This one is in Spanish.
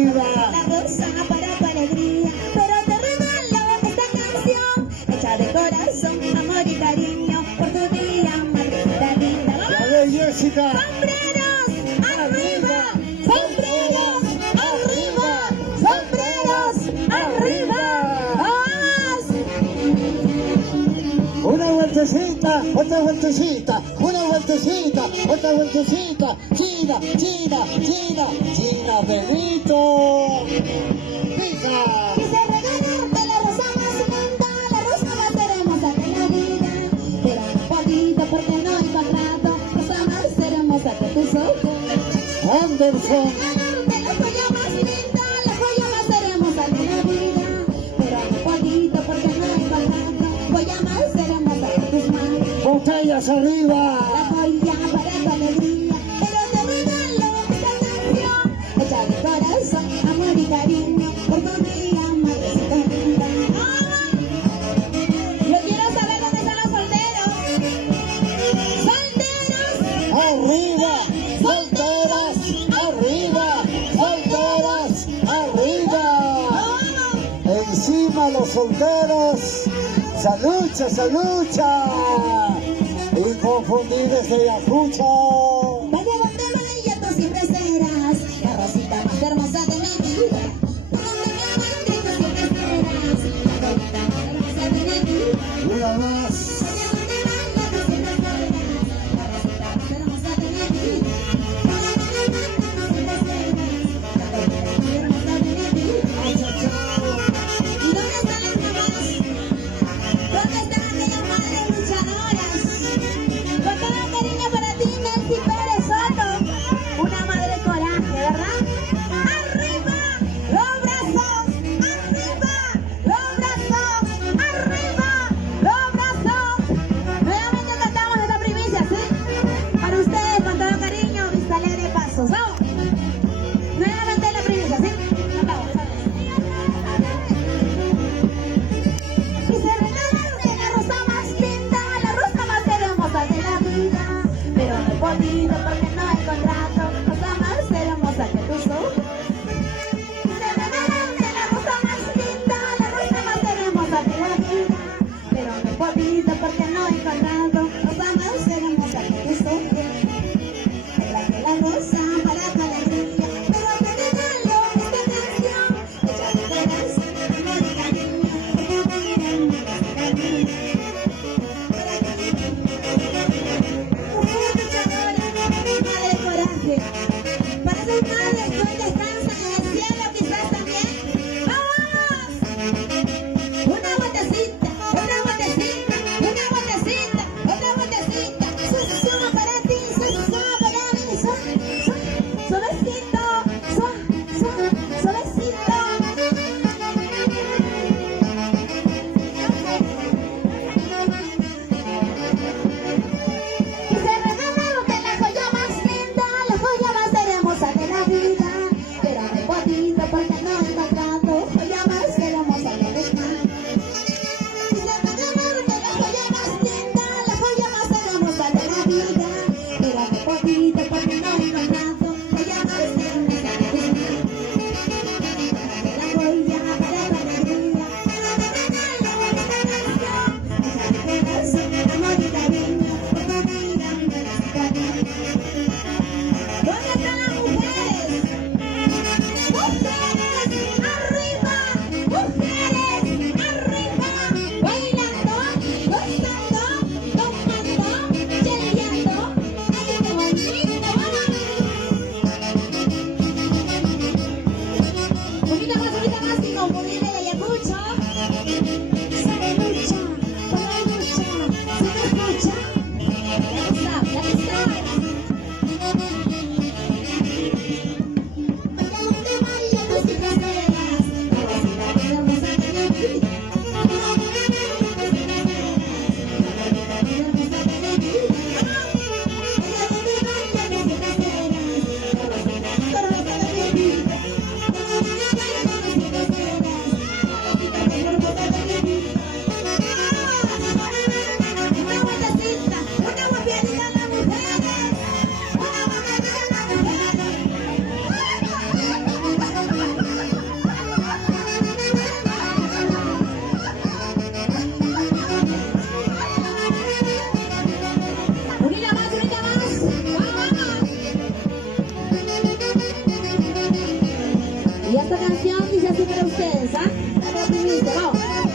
arriba. La rosa para tu alegría, pero te regalo esta canción hecha de corazón, amor y cariño por tu día, madrecita linda. Ya ves, Jessica. ¡Sombreros arriba! ¡Sombreros arriba! ¡Sombreros arriba! ¡Vamos! Una vueltecita, otra vueltecita, una vueltecita, otra vueltecita. China, China, China, China Benito. ¡Pica! Quise regalarte la rosa más linda, la rosa más hermosa de la vida, pero no he podido porque no he encontrado rosa más hermosa que tus ojos. Anderson. Regalarte la joya más linda, la joya más hermosa de la vida, pero no he podido porque no he encontrado joya más hermosa que tus manos. Botellas arriba. La joya para tu alegría, pero te regalo esta canción hecha de corazón, amor y cariño por tu día, madrecita linda. Yo quiero saber dónde están los solteros. ¡Solteros! Arriba. Solteras. Arriba. Solteras. Arriba. Encima los solteros. Salucha, salucha. Inconfundibles de Ayacucho. Vaya donde vaya tú siempre serás la rosita más hermosa de mi vida. Donde me amante tú siempre serás la rosita más hermosa de mi vida. Una más. Vaya donde vaya tú siempre serás la rosita más hermosa de mi vida. Donde me amante tú siempre serás la rosita más hermosa de mi vida. ¿Y dónde están las mamás? ¿Dónde están aquellas madres luchadoras? Con todo cariño para ti, Nancy Pérez Soto, una madre coraje, ¿verdad? ¡Arriba los brazos! ¡Arriba los brazos! ¡Arriba los brazos! Esta canción dice así para ustedes, ¿ah? La primicia, vamos.